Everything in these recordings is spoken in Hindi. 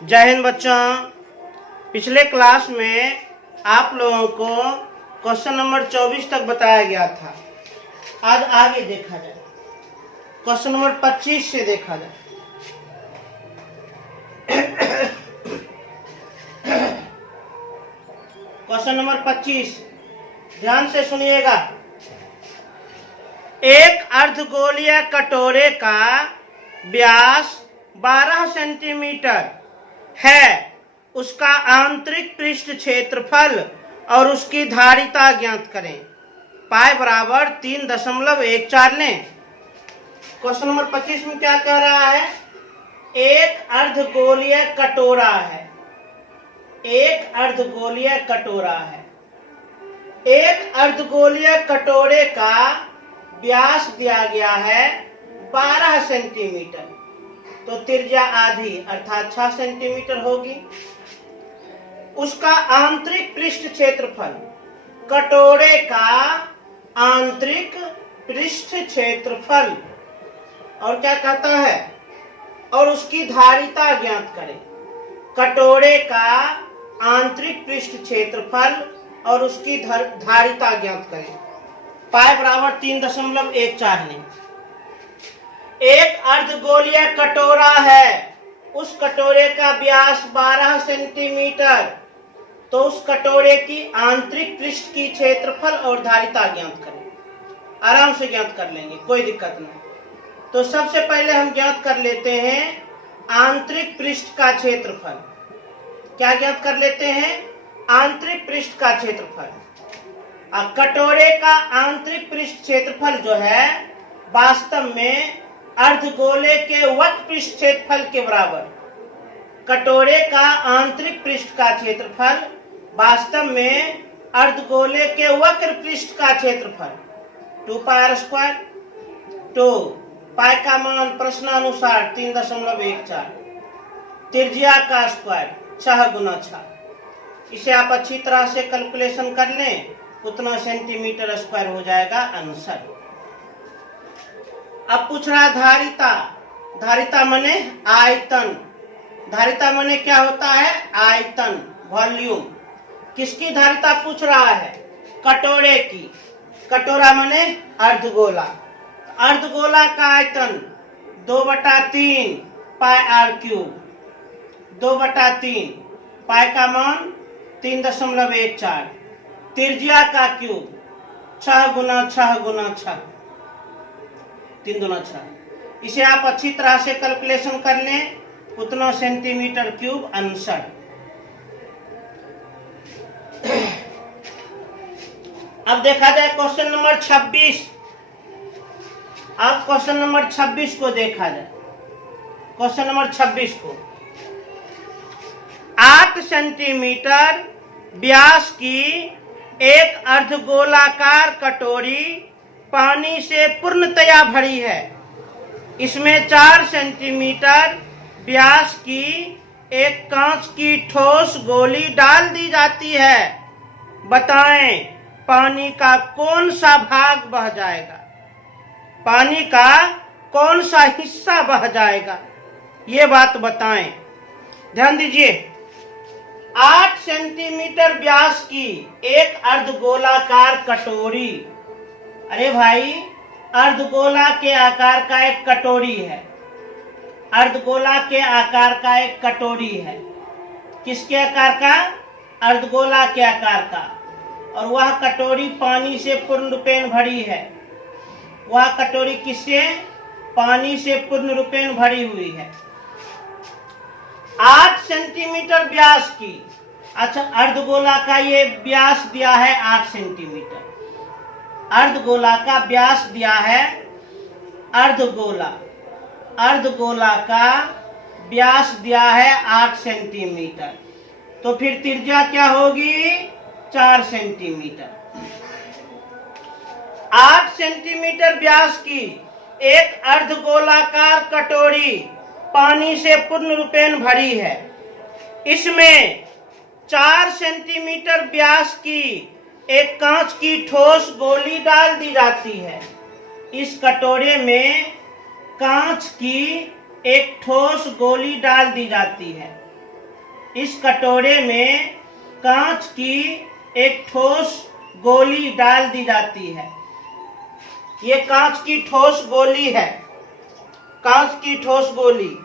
जय हिंद बच्चों। पिछले क्लास में आप लोगों को क्वेश्चन नंबर 24 तक बताया गया था। आज आगे देखा जाए, क्वेश्चन नंबर 25 से देखा जाए। क्वेश्चन नंबर 25 ध्यान से सुनिएगा। एक अर्धगोलीय कटोरे का व्यास 12 सेंटीमीटर है, उसका आंतरिक पृष्ठ क्षेत्रफल और उसकी धारिता ज्ञात करें। पाई बराबर 3.14 लें। क्वेश्चन नंबर 25 में क्या कह रहा है? एक अर्धगोलीय कटोरा है, एक अर्धगोलीय कटोरा है। एक अर्धगोलीय कटोरे का व्यास दिया गया है 12 सेंटीमीटर, तो त्रिज्या आधी अर्थात 6 सेंटीमीटर होगी। उसका आंतरिक पृष्ठ क्षेत्रफल, कटोरे का आंतरिक पृष्ठ क्षेत्रफल, और क्या कहता है? और उसकी धारिता ज्ञात करें। कटोरे का आंतरिक पृष्ठ क्षेत्रफल और उसकी धारिता ज्ञात करें। पाई बराबर 3.14 लें। एक अर्धगोलीय कटोरा है, उस कटोरे का व्यास 12 सेंटीमीटर, तो उस कटोरे की आंतरिक पृष्ठ की क्षेत्रफल और धारिता ज्ञात करें। आराम से ज्ञात कर लेंगे, कोई दिक्कत नहीं। तो सबसे पहले हम ज्ञात कर लेते हैं आंतरिक पृष्ठ का क्षेत्रफल। क्या ज्ञात कर लेते हैं? आंतरिक पृष्ठ का क्षेत्रफल। कटोरे का आंतरिक पृष्ठ क्षेत्रफल जो है वास्तव में अर्धगोले के वक्र पृष्ठ क्षेत्रफल के बराबर। कटोरे का आंतरिक पृष्ठ का क्षेत्रफल वास्तव में अर्धगोले के वक्र पृष्ठ का क्षेत्रफल 2 पाई स्क्वायर। तो पाई का मान प्रश्नानुसार 3.14, त्रिज्या का स्क्वायर 6 गुना 6। इसे आप अच्छी तरह से कैलकुलेशन कर लें, उतना सेंटीमीटर स्क्वायर हो जाएगा आंसर। अब पूछ रहा धारिता। धारिता माने आयतन। धारिता माने क्या होता है? आयतन, वॉल्यूम। किसकी धारिता पूछ रहा है? कटोरे की। कटोरा माने अर्धगोला। अर्धगोला का आयतन 2/3 पाई आर क्यूब। 2/3 पाई का मान 3.14, त्रिज्या का क्यूब 6 गुना 6 गुना 6, 3 गुना 6। इसे आप अच्छी तरह से कैलकुलेशन कर लें, उतना सेंटीमीटर क्यूब आंसर। अब देखा जाए क्वेश्चन नंबर 26। अब क्वेश्चन नंबर 26 को देखा जाए। क्वेश्चन नंबर 26 को 8 सेंटीमीटर व्यास की एक अर्धगोलाकार कटोरी पानी से पूर्णतया भरी है। इसमें 4 सेंटीमीटर व्यास की एक कांच की ठोस गोली डाल दी जाती है। बताएं पानी का कौन सा भाग बह जाएगा? पानी का कौन सा हिस्सा बह जाएगा, ये बात बताएं। ध्यान दीजिए। 8 सेंटीमीटर व्यास की एक अर्धगोलाकार कटोरी। अरे भाई, अर्धगोला के आकार का एक कटोरी है। अर्धगोला के आकार का एक कटोरी है। किसके आकार का? अर्धगोला के आकार का। और वह कटोरी पानी से पूर्ण रूपेण भरी है। वह कटोरी किससे? पानी से पूर्ण रूपेण भरी हुई है। 8 सेंटीमीटर व्यास की। अच्छा, अर्धगोला का ये व्यास दिया है 8 सेंटीमीटर। अर्धगोला का व्यास दिया है, अर्धगोला का व्यास दिया है 8 सेंटीमीटर। तो फिर त्रिज्या क्या होगी? 4 सेंटीमीटर। 8 सेंटीमीटर व्यास की एक अर्धगोलाकार कटोरी पानी से पूर्ण रूपेण भरी है। इसमें 4 सेंटीमीटर व्यास की एक कांच की ठोस गोली डाल दी जाती है। इस कटोरे में कांच की एक ठोस गोली डाल दी जाती है। इस कटोरे में कांच की एक ठोस गोली डाल दी जाती है। ये कांच की ठोस गोली है, कांच की ठोस गोली।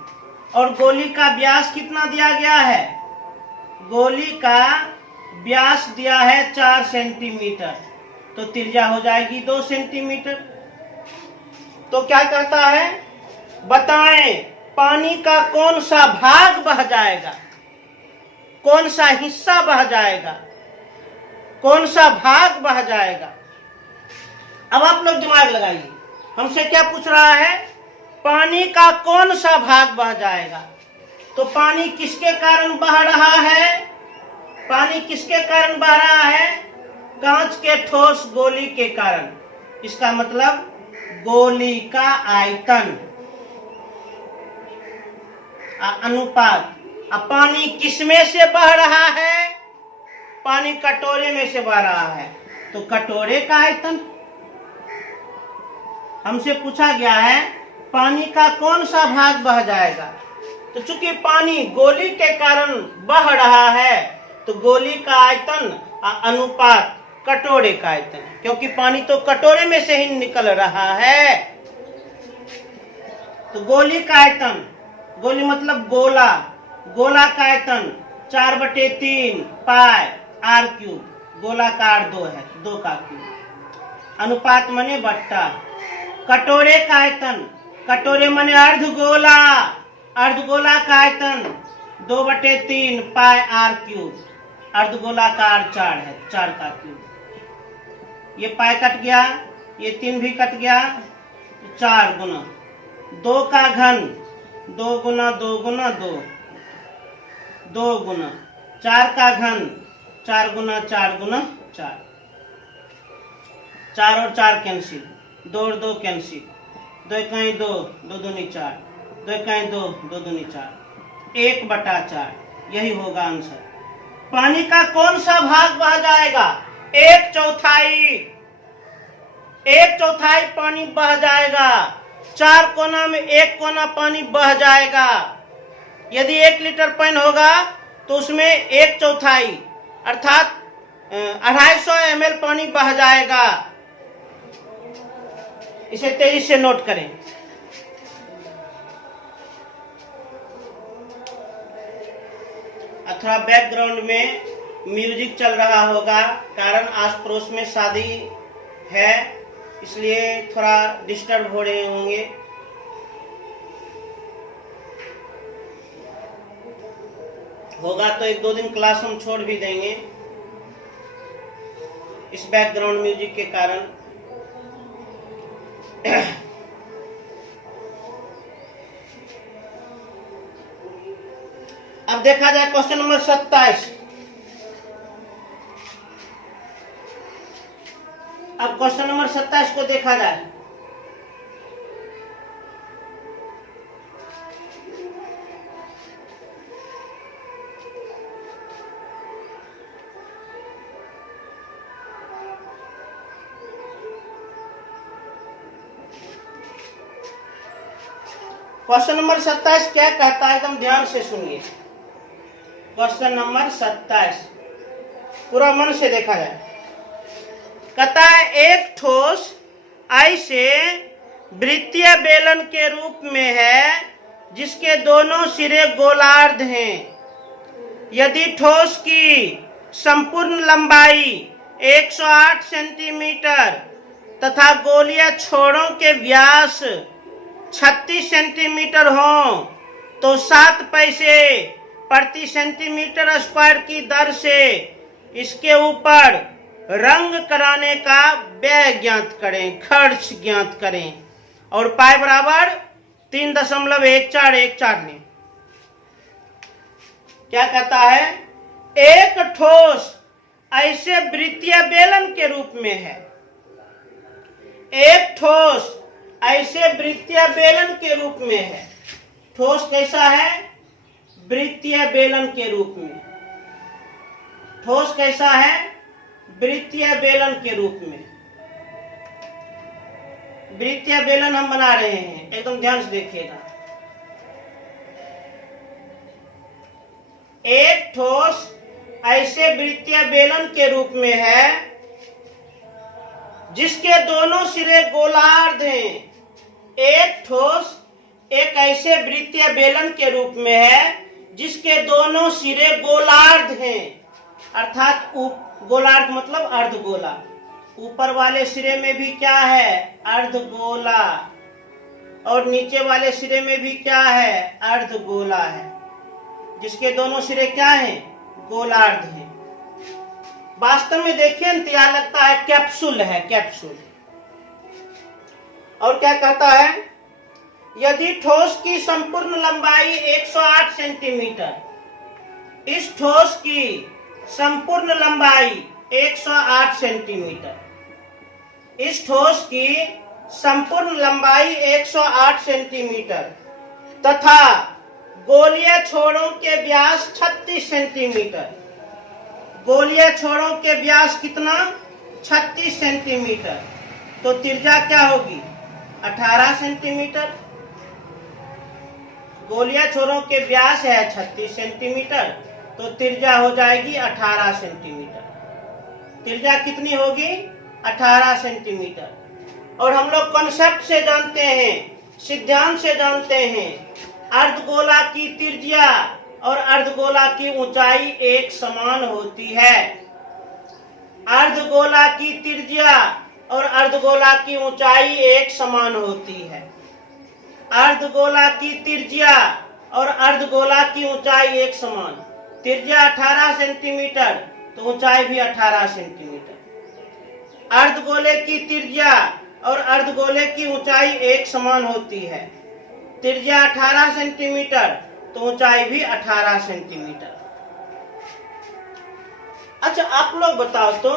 और गोली का व्यास कितना दिया गया है? गोली का व्यास दिया है 4 सेंटीमीटर, तो त्रिज्या हो जाएगी 2 सेंटीमीटर। तो क्या कहता है, बताएं पानी का कौन सा भाग बह जाएगा, कौन सा हिस्सा बह जाएगा, कौन सा भाग बह जाएगा। अब आप लोग दिमाग लगाइए, हमसे क्या पूछ रहा है, पानी का कौन सा भाग बह जाएगा। तो पानी किसके कारण बह रहा है? पानी किसके कारण बह रहा है? कांच के ठोस गोली के कारण। इसका मतलब गोली का आयतन, अनुपात। अब पानी किसमें से बह रहा है? पानी कटोरे में से बह रहा है, तो कटोरे का आयतन। हमसे पूछा गया है पानी का कौन सा भाग बह जाएगा। तो चूंकि पानी गोली के कारण बह रहा है, तो गोली का आयतन अनुपात कटोरे का आयतन, क्योंकि पानी तो कटोरे में से ही निकल रहा है। तो गोली का आयतन, गोली मतलब गोला, गोला का आयतन 4/3 पाई r क्यूब। गोला का आर 2 है, 2 का क्यूब। अनुपात माने बट्टा। कटोरे का आयतन, कटोरे माने अर्धगोला, अर्धगोला का आयतन 2/3 पाई r क्यूब। अर्धगोला का आर 4 है, 4 का क्यूब। ये पाई कट गया, ये 3 भी कट गया, 4 गुना 2 का घन, 2 गुना 2 गुना 2, 2 गुना 4 का घन, 4 गुना 4 गुना 4, 4 और 4 कैंसिल, 2 और 2 कैंसिल, 2 इकाई 2, 2 दूनी 4, 2 इकाई 2, 2 दूनी 4, 1/4। यही होगा आंसर। पानी का कौन सा भाग बह जाएगा? 1/4, 1/4 पानी बह जाएगा। 4 कोना में 1 कोना पानी बह जाएगा। यदि 1 लीटर पानी होगा तो उसमें 1/4 अर्थात 250 ml पानी बह जाएगा। इसे तेजी से नोट करें। थोड़ा बैकग्राउंड में म्यूजिक चल रहा होगा, कारण आस पड़ोस में शादी है, इसलिए थोड़ा डिस्टर्ब हो रहे होंगे। होगा तो 1-2 दिन क्लास हम छोड़ भी देंगे इस बैकग्राउंड म्यूजिक के कारण। अब देखा जाए क्वेश्चन नंबर 27। अब क्वेश्चन नंबर 27 को देखा जाए। क्वेश्चन नंबर 27 क्या कहता है, एकदम ध्यान से सुनिए। क्वेश्चन नंबर 27 पूरा मन से देखा जाए। कहता है एक ठोस ऐसे वृत्तीय बेलन के रूप में है जिसके दोनों सिरे गोलार्ध हैं। यदि ठोस की संपूर्ण लंबाई 108 सेंटीमीटर तथा गोलीय छोरों के व्यास 36 सेंटीमीटर हो, तो 7 पैसे प्रति सेंटीमीटर स्क्वायर की दर से इसके ऊपर रंग कराने का व्यय ज्ञात करें, खर्च ज्ञात करें। और पाई बराबर 3.1414 लें। क्या कहता है, एक ठोस ऐसे वृत्तीय बेलन के रूप में है। एक ठोस ऐसे वृत्तीय बेलन के रूप में है। ठोस कैसा है? वृत्तीय बेलन के रूप में। ठोस कैसा है? वृत्तीय बेलन के रूप में। वृत्तीय बेलन हम बना रहे हैं, एकदम ध्यान से देखिएगा। एक ठोस ऐसे वृत्तीय बेलन के रूप में है जिसके दोनों सिरे गोलार्ध हैं। एक ठोस एक ऐसे वृत्तीय बेलन के रूप में है जिसके दोनों सिरे गोलार्ध हैं, अर्थात गोलार्ध मतलब अर्धगोला। ऊपर वाले सिरे में भी क्या है? अर्धगोला, और नीचे वाले सिरे में भी क्या है? अर्धगोला है, जिसके दोनों सिरे क्या हैं? गोलार्ध हैं। वास्तव में देखिए तो यह लगता है कैप्सूल है, कैप्सूल। और क्या कहता है? यदि ठोस की संपूर्ण लंबाई 108 सेंटीमीटर, इस ठोस की संपूर्ण लंबाई 108 सेंटीमीटर, इस ठोस की संपूर्ण लंबाई 108 सेंटीमीटर तथा गोलीय छोरों के व्यास 36 सेंटीमीटर। गोलीय छोरों के व्यास कितना? 36 सेंटीमीटर। तो त्रिज्या क्या होगी? 18 सेंटीमीटर। गोलीय छोरों के व्यास है 36 सेंटीमीटर, तो त्रिज्या हो जाएगी 18 सेंटीमीटर। त्रिज्या कितनी होगी? 18 सेंटीमीटर। और हम लोग कॉन्सेप्ट से जानते हैं, सिद्धांत से जानते हैं, अर्धगोला की त्रिज्या और अर्धगोला की ऊंचाई एक समान होती है। अर्धगोला की त्रिज्या और अर्धगोला की ऊंचाई एक समान होती है। अर्धगोला की त्रिज्या और अर्धगोला की ऊंचाई एक समान। त्रिज्या 18 सेंटीमीटर तो ऊंचाई भी 18 सेंटीमीटर। अर्धगोले की त्रिज्या और अर्धगोले की ऊंचाई एक समान होती है। त्रिज्या 18 सेंटीमीटर तो ऊंचाई भी 18 सेंटीमीटर। अच्छा, आप लोग बताओ तो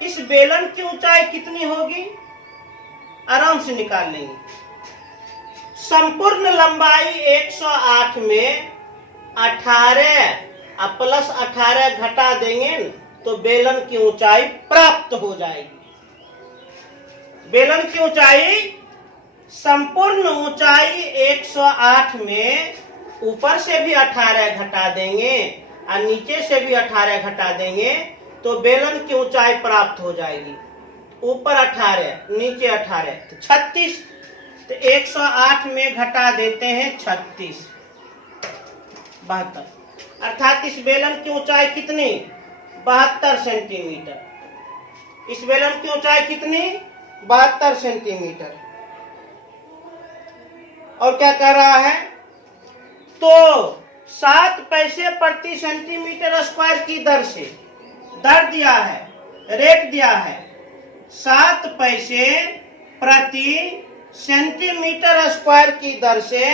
इस बेलन की ऊंचाई कितनी होगी? आराम से निकाल लेंगे। संपूर्ण लंबाई 108 में 18 प्लस 18 घटा देंगे तो बेलन की ऊंचाई प्राप्त हो जाएगी। बेलन की ऊंचाई, संपूर्ण ऊंचाई 108 में ऊपर से भी 18 घटा देंगे और नीचे से भी 18 घटा देंगे तो बेलन की ऊंचाई प्राप्त हो जाएगी। ऊपर 18 नीचे 18 तो 36। तो 108 में घटा देते हैं 36, 72। अर्थात इस बेलन की ऊंचाई कितनी? 72 सेंटीमीटर। इस बेलन की ऊंचाई कितनी? 72 सेंटीमीटर। और क्या कह रहा है? तो 7 पैसे प्रति सेंटीमीटर स्क्वायर की दर से, दर दिया है, रेट दिया है, 7 पैसे प्रति सेंटीमीटर स्क्वायर की दर से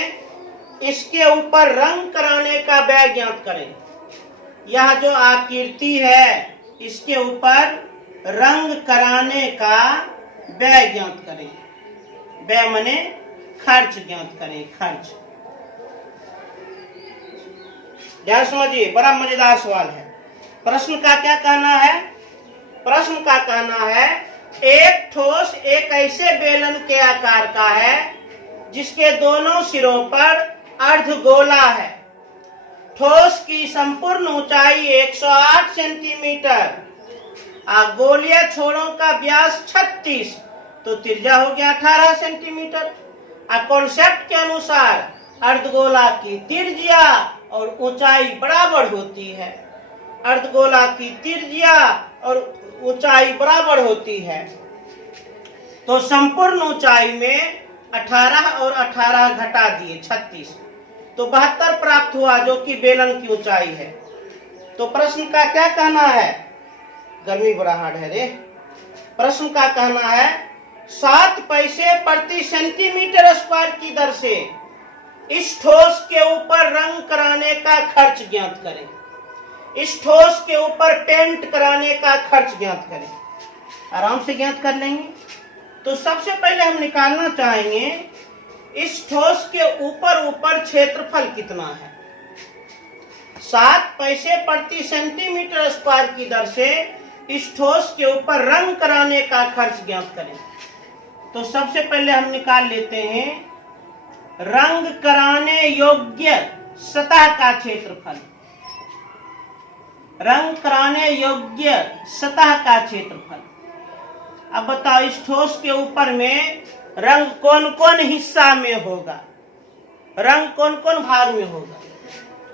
इसके ऊपर रंग कराने का व्यय ज्ञात करें। यह जो आकृति है इसके ऊपर रंग कराने का व्यय ज्ञात करें। व्यय माने खर्च ज्ञात करें, खर्च। ध्यान समझिए, बड़ा मजेदार सवाल है। प्रश्न का क्या कहना है? प्रश्न का कहना है एक ठोस एक ऐसे बेलन के आकार का है जिसके दोनों सिरों पर अर्धगोला है। ठोस की संपूर्ण ऊंचाई 108 सेंटीमीटर, गोलीय छोरों का व्यास 36, तो त्रिज्या हो गया 18 सेंटीमीटर। कॉन्सेप्ट के अनुसार अर्धगोला की त्रिज्या और ऊंचाई बराबर होती है। अर्धगोला की त्रिज्या और ऊंचाई बराबर होती है, तो संपूर्ण ऊंचाई में 18 और 18 घटा दिए 36, तो 72 प्राप्त हुआ, जो कि बेलन की ऊंचाई है। तो प्रश्न का क्या कहना है? गर्मी बड़ा हार्ड है रे। प्रश्न का कहना है 7 पैसे प्रति सेंटीमीटर स्क्वायर की दर से इस ठोस के ऊपर रंग कराने का खर्च ज्ञात करें। इस ठोस के ऊपर पेंट कराने का खर्च ज्ञात करें। आराम से ज्ञात कर लेंगे। तो सबसे पहले हम निकालना चाहेंगे इस ठोस के ऊपर क्षेत्रफल कितना है। 7 पैसे प्रति सेंटीमीटर स्क्वायर की दर से इस ठोस के ऊपर रंग कराने का खर्च ज्ञात करें। तो सबसे पहले हम निकाल लेते हैं रंग कराने योग्य सतह का क्षेत्रफल। रंग कराने योग्य सतह का क्षेत्रफल। अब बताओ इस ठोस के ऊपर में रंग कौन कौन हिस्सा में होगा, रंग कौन कौन भाग में होगा।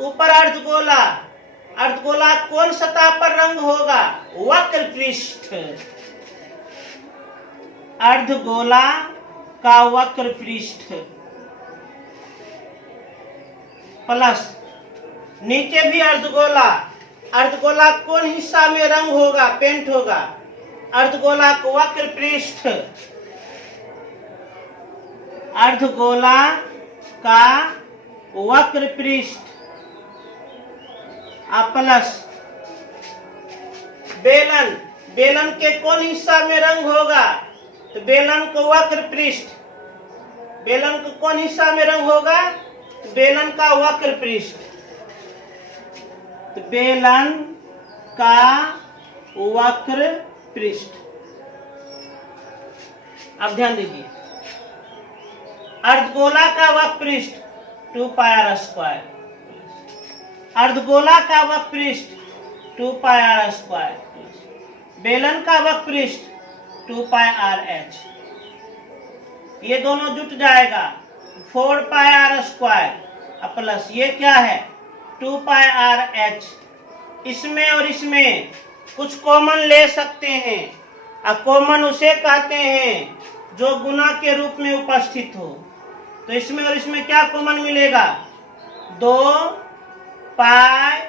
ऊपर अर्धगोला, अर्धगोला कौन सतह पर रंग होगा, वक्र पृष्ठ। अर्धगोला का वक्र पृष्ठ प्लस नीचे भी अर्धगोला, अर्धगोला कौन हिस्सा में रंग होगा, पेंट होगा, अर्धगोला को वक्र पृष्ठ, अर्धगोला का वक्र पृष्ठ प्लस बेलन, बेलन के कौन हिस्सा में रंग होगा, तो बेलन को वक्र पृष्ठ, बेलन को कौन हिस्सा में रंग होगा, तो बेलन का वक्र पृष्ठ, तो बेलन का वक्र पृष्ठ। अब ध्यान दीजिए, अर्धगोला का वक्र पृष्ठ 2 पाई आर स्क्वायर, अर्धगोला का वक्र पृष्ठ 2 पाई आर स्क्वायर, बेलन का वक्र पृष्ठ 2 पाई आर एच। ये दोनों जुट जाएगा 4 पाई आर स्क्वायर प्लस ये क्या है 2 पाई आर एच। इसमें और इसमें कुछ कॉमन ले सकते हैं, और कॉमन उसे कहते हैं जो गुना के रूप में उपस्थित हो। तो इसमें और इसमें क्या कॉमन मिलेगा, 2 पाई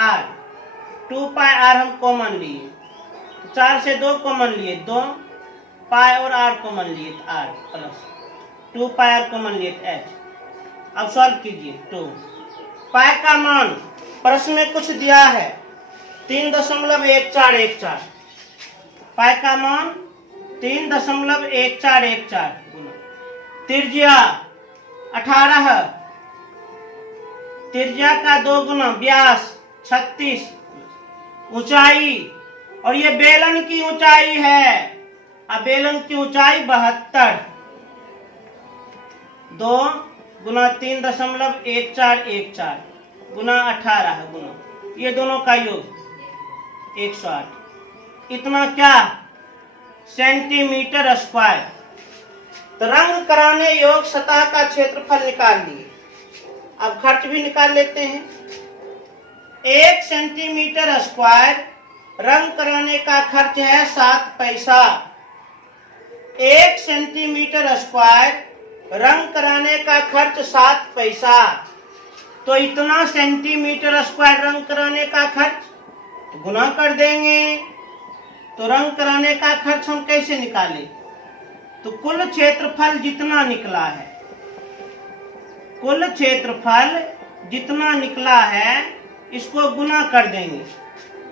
आर, 2 पाई आर हम कॉमन लिए, 4 से 2 कॉमन लिए, 2 पाई और आर कॉमन लिए, r plus 2 pi r common लिए एच। अब सॉल्व कीजिए, 2 पाई का मान प्रश्न में कुछ दिया है 3.1414, पाई का मान 3.1414 गुना त्रिज्या 18, त्रिज्या का 2 गुना व्यास 36, ऊंचाई, और ये बेलन की ऊंचाई है, अब बेलन की ऊंचाई 72, 2 गुना 3.1414 गुना 18 गुना ये दोनों का योग 108, इतना क्या सेंटीमीटर स्क्वायर। तो रंग कराने योग सतह का क्षेत्रफल निकाल लिए। अब खर्च भी निकाल लेते हैं। 1 सेंटीमीटर स्क्वायर रंग कराने का खर्च है 7 पैसा। 1 सेंटीमीटर स्क्वायर रंग कराने का खर्च 7 पैसा। तो इतना सेंटीमीटर स्क्वायर रंग कराने का खर्च तो गुना कर देंगे। तो रंग कराने का खर्च हम कैसे निकालें, तो कुल क्षेत्रफल जितना निकला है, कुल क्षेत्रफल जितना निकला है इसको गुना कर देंगे।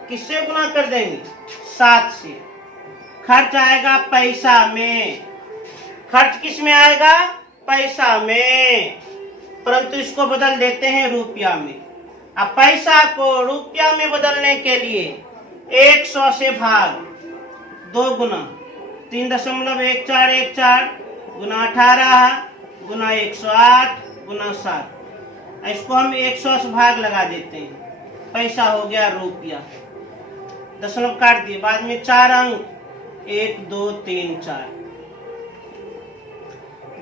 किससे गुना कर देंगे, 7 से। खर्च आएगा पैसा में, खर्च किस में आएगा, पैसा में, परंतु इसको बदल देते हैं रुपया में। अब पैसा को रुपया में बदलने के लिए 100 से भाग 2 गुना 3.1414 गुना 18 गुना 108 गुना 7, इसको हम 100 से भाग लगा देते हैं, पैसा हो गया रुपया। दशमलव काट दिए, बाद में 4 अंक 1 2 3 4,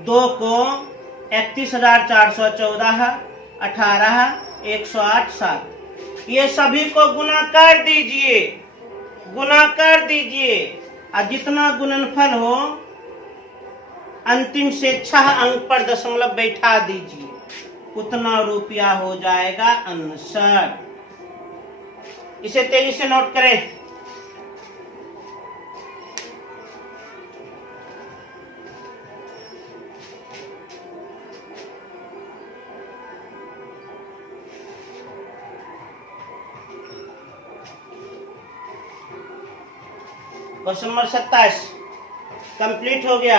2 को 31,414, 18 108 7, ये सभी को गुना कर दीजिए, गुना कर दीजिए, और जितना गुणनफल हो अंतिम से 6 अंक पर दशमलव बैठा दीजिए, उतना रुपया हो जाएगा आंसर। इसे तेजी से नोट करें। क्वेश्चन नंबर 27 कंप्लीट हो गया।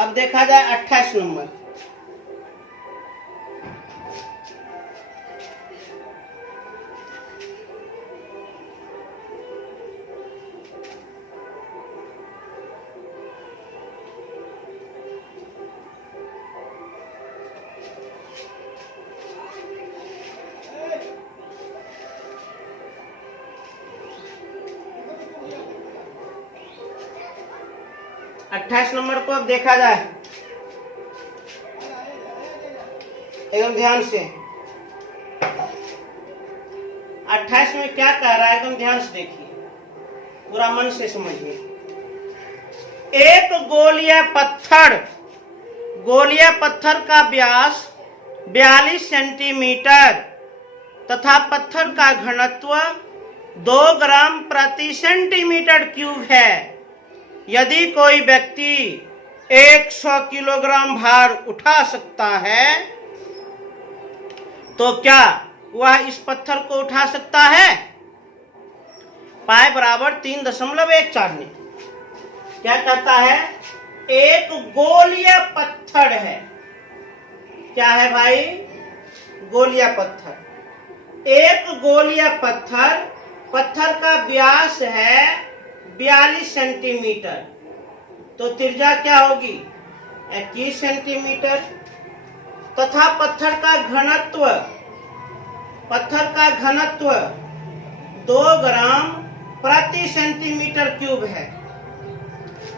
अब देखा जाए 28 नंबर। 28 नंबर को अब देखा जाए एकदम ध्यान से। 28 में क्या कह रहा है एकदम ध्यान से देखिए, पूरा मन से समझिए। एक गोलिया पत्थर का व्यास 42 सेंटीमीटर तथा पत्थर का घनत्व 2 ग्राम प्रति सेंटीमीटर क्यूब है। यदि कोई व्यक्ति 100 किलोग्राम भार उठा सकता है तो क्या वह इस पत्थर को उठा सकता है? पाई बराबर 3.14 ने क्या कहता है? एक गोलिया पत्थर है। क्या है भाई? गोलिया पत्थर। एक गोलिया पत्थर का व्यास है 42 सेंटीमीटर, तो त्रिज्या क्या होगी? 21 सेंटीमीटर तथा पत्थर का घनत्व 2 ग्राम प्रति सेंटीमीटर क्यूब है।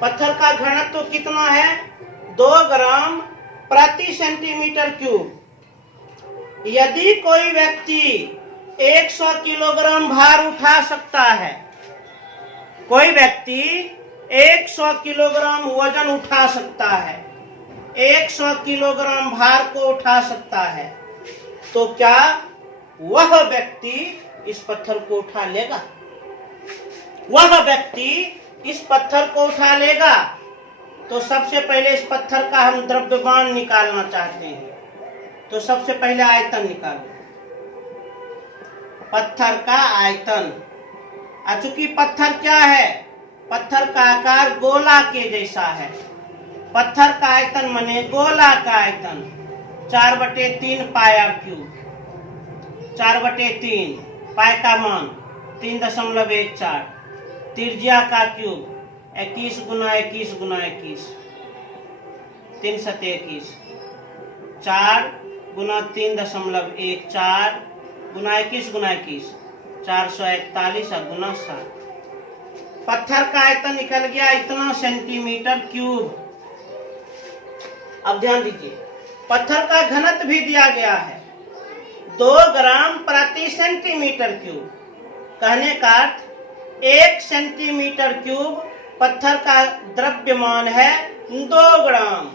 पत्थर का घनत्व कितना है? 2 ग्राम प्रति सेंटीमीटर क्यूब। यदि कोई व्यक्ति 100 किलोग्राम भार उठा सकता है, कोई व्यक्ति 100 किलोग्राम वजन उठा सकता है, 100 किलोग्राम भार को उठा सकता है, तो क्या वह व्यक्ति इस पत्थर को उठा लेगा? वह व्यक्ति इस पत्थर को उठा लेगा? तो सबसे पहले इस पत्थर का हम द्रव्यमान निकालना चाहते हैं, तो सबसे पहले आयतन निकालो, पत्थर का आयतन। चूंकि पत्थर क्या है? पत्थर का आकार गोला के जैसा है। पत्थर का आयतन माने गोला का आयतन 4/3 पाया क्यूब। 4/3 पाई का मान 3.14। त्रिज्या का क्यूब 21 गुना 21 गुना 21, 3 सते 21। 4 गुना 3.14 गुना 21 गुना 21 441 गुना 7। पत्थर का आयतन निकल गया इतना सेंटीमीटर क्यूब। अब ध्यान दीजिए, पत्थर का घनत्व भी दिया गया है 2 ग्राम प्रति सेंटीमीटर क्यूब। कहने का अर्थ 1 सेंटीमीटर क्यूब पत्थर का द्रव्यमान है 2 ग्राम,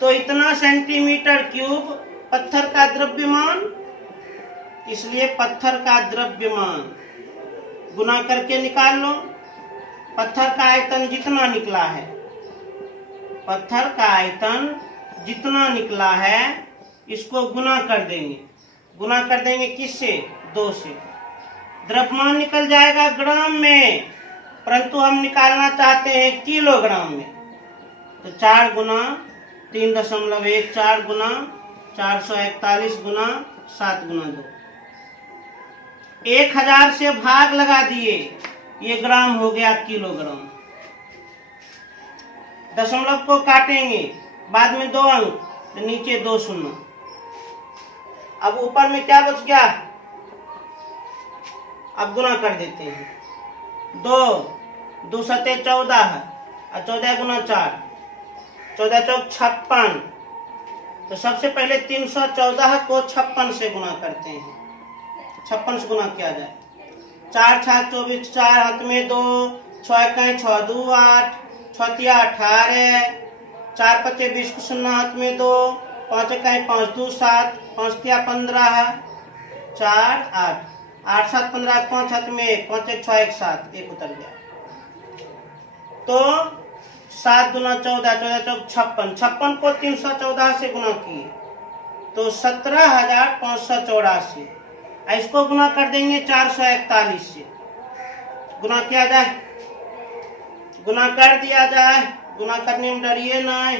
तो इतना सेंटीमीटर क्यूब पत्थर का द्रव्यमान। इसलिए पत्थर का द्रव्यमान गुना करके निकाल लो। पत्थर का आयतन जितना निकला है, पत्थर का आयतन जितना निकला है इसको गुना कर देंगे। गुना कर देंगे किससे? 2 से। द्रव्यमान निकल जाएगा ग्राम में, परंतु हम निकालना चाहते हैं किलोग्राम में, तो 4 गुना 3.14 गुना 441 गुना 7 गुना 2। 1000 से भाग लगा दिए, ये ग्राम हो गया किलोग्राम। दशमलव को काटेंगे, बाद में 2 अंक, तो नीचे 2 शून्य। अब ऊपर में क्या बच गया? अब गुना कर देते हैं। 2 सते 14 और 14 गुना 4, 14 चौक 56। तो सबसे पहले 314 को 56 से गुना करते हैं। 56 से गुना किया जाए। 4 6 24, 4 हाथ में 2, 6 1 6 2 8, 6 3 18, 4 5 20 को 0 हाथ में 2, 5 1 5 2 7, 5 3 15, 4 8, 8 7 15, 5 हाथ में 1, 5 1 6 1 7, 1 उतर गया। तो 7 गुना 14, 14 चौक 56, 56 को 314 से गुना किए तो 17,584। इसको गुना कर देंगे 441 से। गुना किया जाए, गुना कर दिया जाए, गुना करने में डरिए नहीं।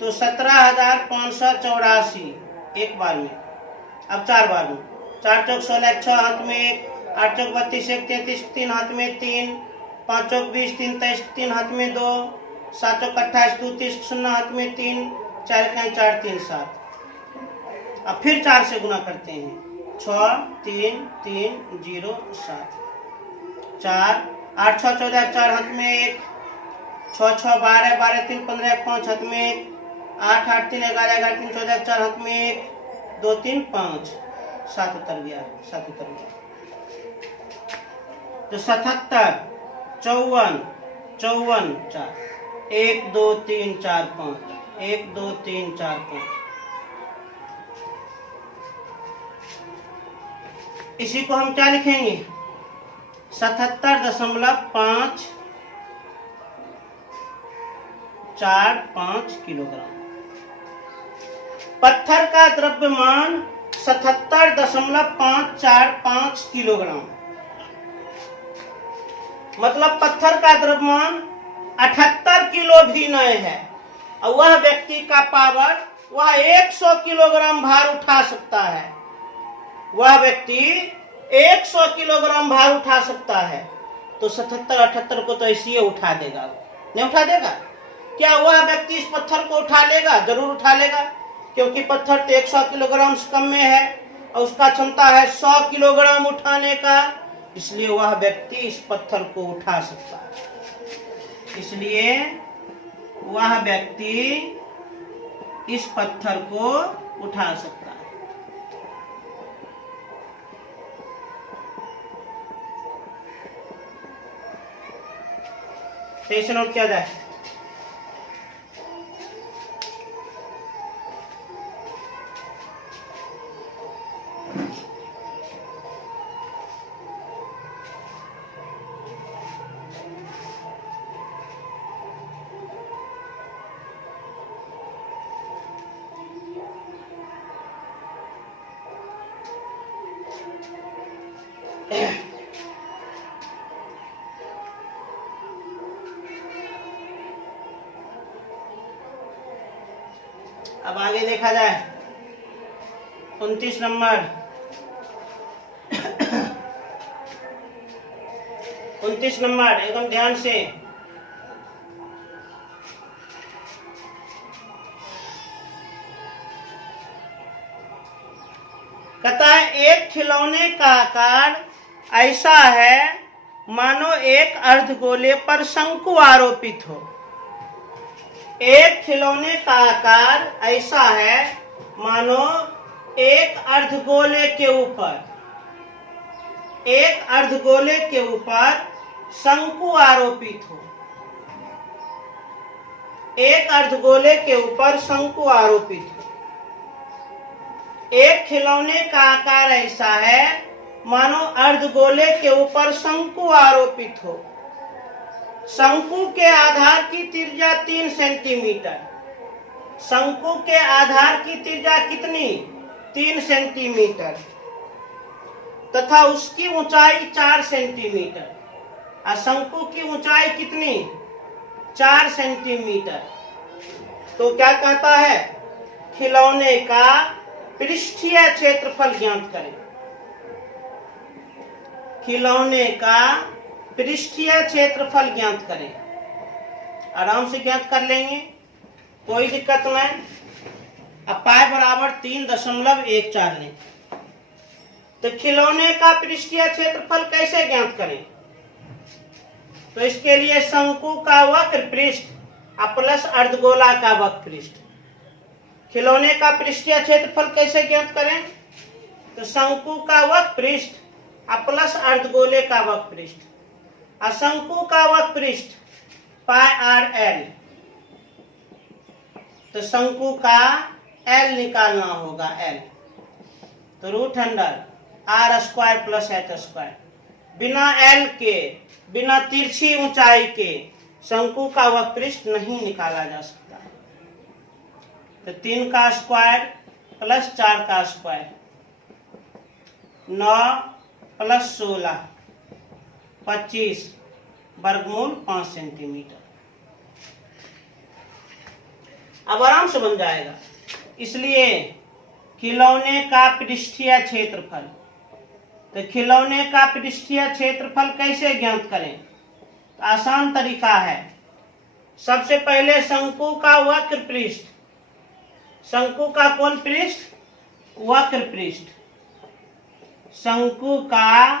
तो 17,584 एक बार में। अब 4 बार में। 4 चौक 16, 6 हाथ में 1, 8 चौक 32, 1 33, 3 हाथ में 3, 5 चौक 20, 3 23, 3 हाथ में 2, 7 चौक 28, 2 30, 0 हाथ में 3, 4 4 3 7। अब फिर 4 से गुना करते हैं। 6 3 3 0 7, 4 8 6 14, 4 हाथ में 1, 6 6 12 12 3 15 1 5 हाथ में 1 8 8 3 11 11 3 14 4 हाथ में 1 2 3 5 7 उतर गया 7 उतर गया। तो 77 54 54 4 1 2 3 4 5 1 2 3 4 5। इसी को हम क्या लिखेंगे 77.445 किलोग्राम। पत्थर का द्रव्यमान 77.545 किलोग्राम, मतलब पत्थर का द्रव्यमान 78 किलो भी नहीं है और वह व्यक्ति का पावर वह 100 किलोग्राम भार उठा सकता है। वह व्यक्ति 100 किलोग्राम भार उठा सकता है। तो 77 78 को तो ऐसे ही उठा देगा, नहीं उठा देगा? क्या वह व्यक्ति इस पत्थर को उठा लेगा? जरूर उठा लेगा, क्योंकि पत्थर तो 100 किलोग्राम से कम में है और उसका क्षमता है 100 किलोग्राम उठाने का, इसलिए वह व्यक्ति इस पत्थर को उठा सकता है। इसलिए वह व्यक्ति इस पत्थर को उठा सकता है। इसे नोट किया जाए। अब आगे देखा जाए 29 नंबर 29 नंबर एकदम ध्यान से। कहता है एक खिलौने का आकार ऐसा है मानो एक अर्धगोले पर शंकु आरोपित हो। एक खिलौने का आकार ऐसा है मानो एक अर्धगोले के ऊपर शंकु आरोपित हो। एक अर्धगोले के ऊपर शंकु आरोपित हो। एक खिलौने का आकार ऐसा है मानो अर्धगोले के ऊपर शंकु आरोपित हो। शंकु के आधार की त्रिज्या 3 सेंटीमीटर। शंकु के आधार की त्रिज्या कितनी? 3 सेंटीमीटर तथा उसकी ऊंचाई 4 सेंटीमीटर। और शंकु की ऊंचाई कितनी? 4 सेंटीमीटर। तो क्या कहता है? खिलौने का पृष्ठीय क्षेत्रफल ज्ञात करें। खिलौने का पृष्ठीय क्षेत्रफल ज्ञात करें। आराम से ज्ञात कर लेंगे, कोई दिक्कत नहीं। अब पाई बराबर 3.14 लें। तो खिलौने का पृष्ठीय क्षेत्रफल कैसे ज्ञात करें? तो इसके लिए शंकु का वक्र पृष्ठ प्लस अर्धगोला का वक्र पृष्ठ। खिलौने का पृष्ठीय क्षेत्रफल कैसे ज्ञात करें? तो शंकु का वक्र पृष्ठ प्लस अर्धगोले का वक्र पृष्ठ। शंकु का वक्र पृष्ठ पाई आर एल। तो शंकु का एल निकालना होगा, एल। तो √√r² प्लस h²। बिना एल के, बिना तिरछी ऊंचाई के शंकु का वक्र पृष्ठ नहीं निकाला जा सकता। तो 3 का स्क्वायर प्लस 4 का स्क्वायर 9 प्लस 16 25 वर्गमूल 5 सेंटीमीटर। अब आराम से बन जाएगा। इसलिए खिलौने का पृष्ठीय क्षेत्रफल, तो खिलौने का पृष्ठीय क्षेत्रफल कैसे ज्ञात करें? तो आसान तरीका है। सबसे पहले शंकु का वक्र पृष्ठ, शंकु का कौन पृष्ठ? वक्र पृष्ठ। शंकु का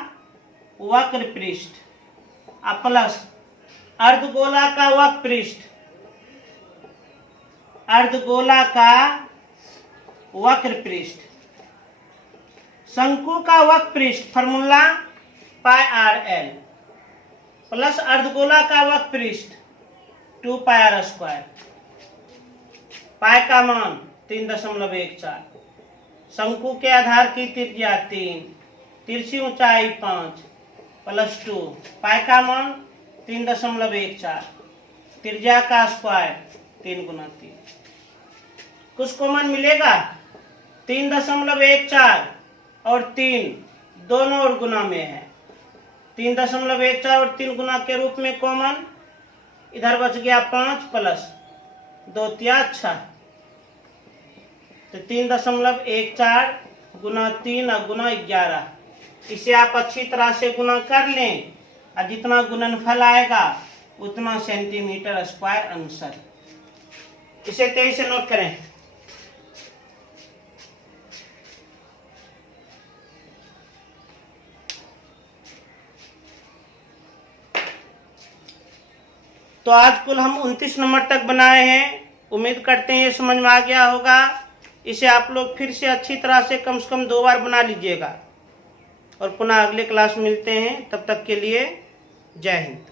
वक्र पृष्ठ प्लस अर्धगोला का वक्र पृष्ठ, अर्धगोला का वक्र पृष्ठ। शंकु का वक्र पृष्ठ फॉर्मूला पाई आर एल प्लस अर्धगोला का वक्र पृष्ठ 2 पाई आर स्क्वायर। पाई का मान 3.14। शंकु के आधार की त्रिज्या 3, तिरछी ऊंचाई 5 प्लस 2। पाई का मान 3.14, त्रिज्या का स्क्वायर 3 गुना 3। कुछ कॉमन मिलेगा? 3.14 और 3 दोनों और गुना में है। 3.14 और 3 गुना के रूप में कॉमन, इधर बच गया 5 प्लस 2 तिया 6, तो 3.14 गुना 3 और गुना 11। इसे आप अच्छी तरह से गुना कर लें और जितना गुणनफल आएगा उतना सेंटीमीटर स्क्वायर आंसर। इसे तेजी से नोट करें। तो आज कुल हम 29 नंबर तक बनाए हैं। उम्मीद करते हैं ये समझ में आ गया होगा। इसे आप लोग फिर से अच्छी तरह से कम 2 बार बना लीजिएगा और पुनः अगले क्लास मिलते हैं। तब तक के लिए जय हिंद।